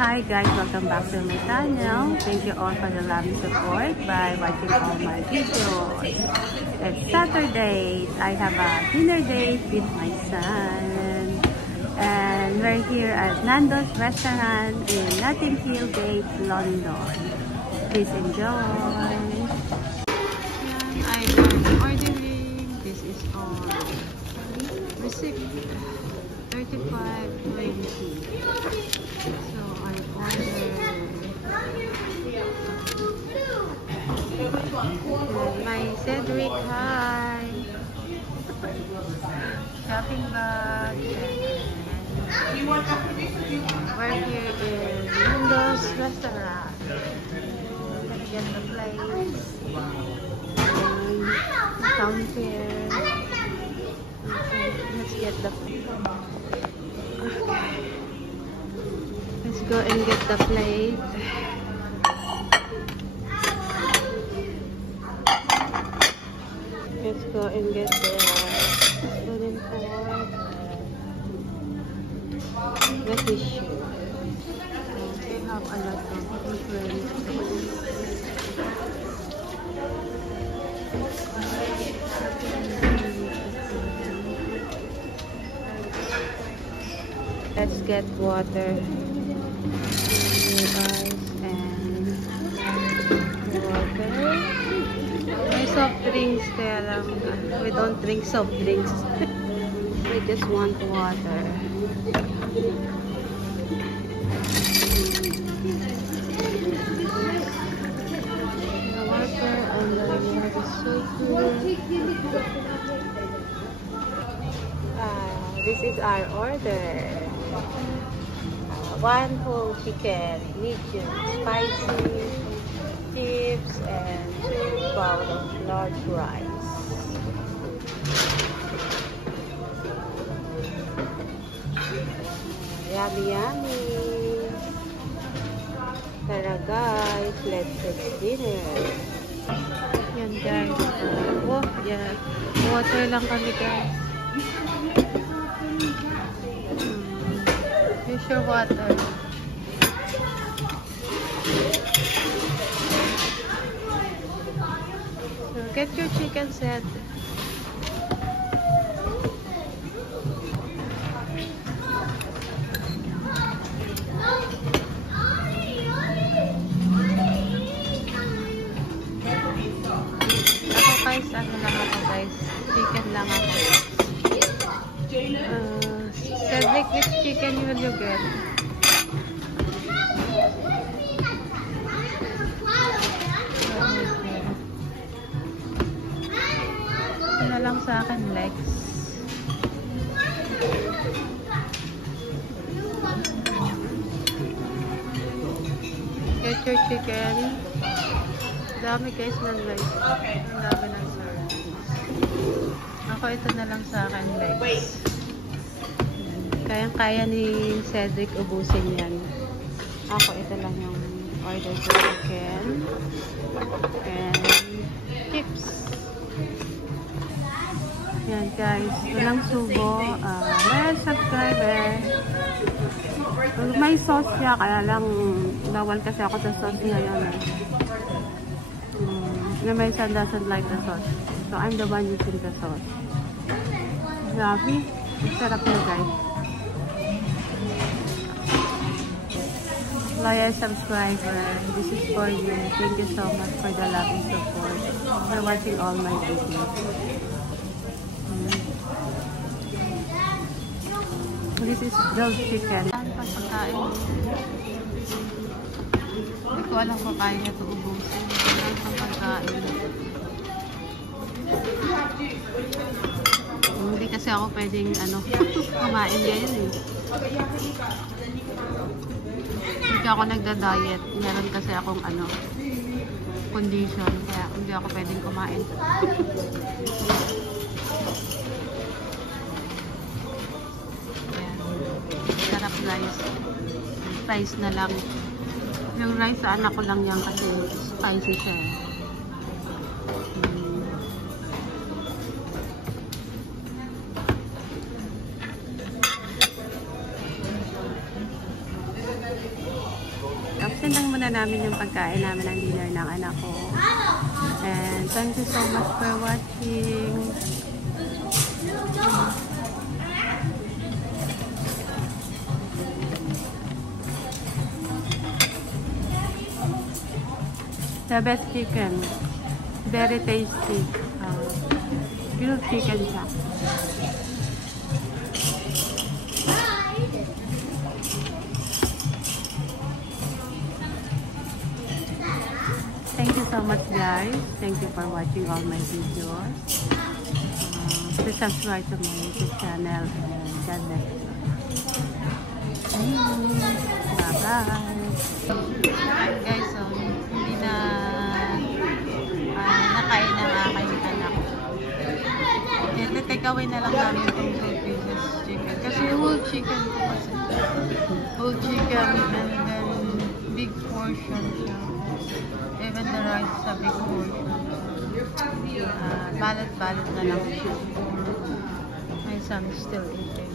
Hi guys, welcome back to my channel. Thank you all for the love and support by watching all my videos. It's Saturday. I have a dinner date with my son. And we're here at Nando's restaurant in Notting Hill Gate, London. Please enjoy. I'm ordering. This is on receipt 35.20. So I ordered my Cedric, hi! Shopping bag. We're here in Nando's restaurant. Let's get the plates. Counter. Let's get the Let's go and get the plate. Let's go and get the spoon and fork. The tissue. They have a lot of different things. Let's get water. May soft drinks, kaya lang we don't drink soft drinks. We just want water. The water and then we have the sugar. This is our order. One whole chicken, medium, spicy, chips, and 2 bowls of large rice. Yummy, yummy! Tara guys, let's get dinner. Yan guys. Oh, yeah. Water lang kami guys. Use your water. So get your chicken set. Ako guys, ano lang ako guys? Chicken lang ako. Cedric, which chicken will you get? Ito na lang sa akin, legs. Get your chicken. Dami guys ng legs. Ang dami ng servings. Ako ito na lang sa akin, legs. Kayang-kaya ni Cedric ubusin yan. Ako, ito lang yung order ko chicken. And chips. Yan guys. Walang subo. Well, subscriber. May sauce siya. Kaya lang, bawal kasi ako sa sauce ngayon. My son doesn't like the sauce. So, I'm the one using the sauce. Grabe. Sarap na guys. Loyal subscriber, this is for you. Thank you so much for the love and support for watching all my videos. This is grilled chicken. Pagkain. Hindi ko alam kung kaya ito ubusin. Ang pagkain. Hindi kasi ako pwedeng kumain ngayon eh. Hindi ako nagda-diet. Meron kasi akong condition. Kaya hindi ako pwedeng kumain. Ayan. Sarap guys. Rice na lang. Yung rice sa anak ko lang yan kasi spicy siya. hinihintay muna namin yung pagkain namin ng dinner ng anak ko. And thank you so much for watching. The best chicken. Very tasty. Grilled chicken siya. Thank you so much, guys. Thank you for watching all my videos. Please subscribe to my YouTube channel and God bless you. Bye-bye. Guys, so hindi na nakain na aking anak. Take away na lang namin itong 2 pieces chicken. Kasi whole chicken ko kasi. Whole chicken and then big portion siya. Even the rice sa big portion. Balat-balat na lang siya. My son is still eating.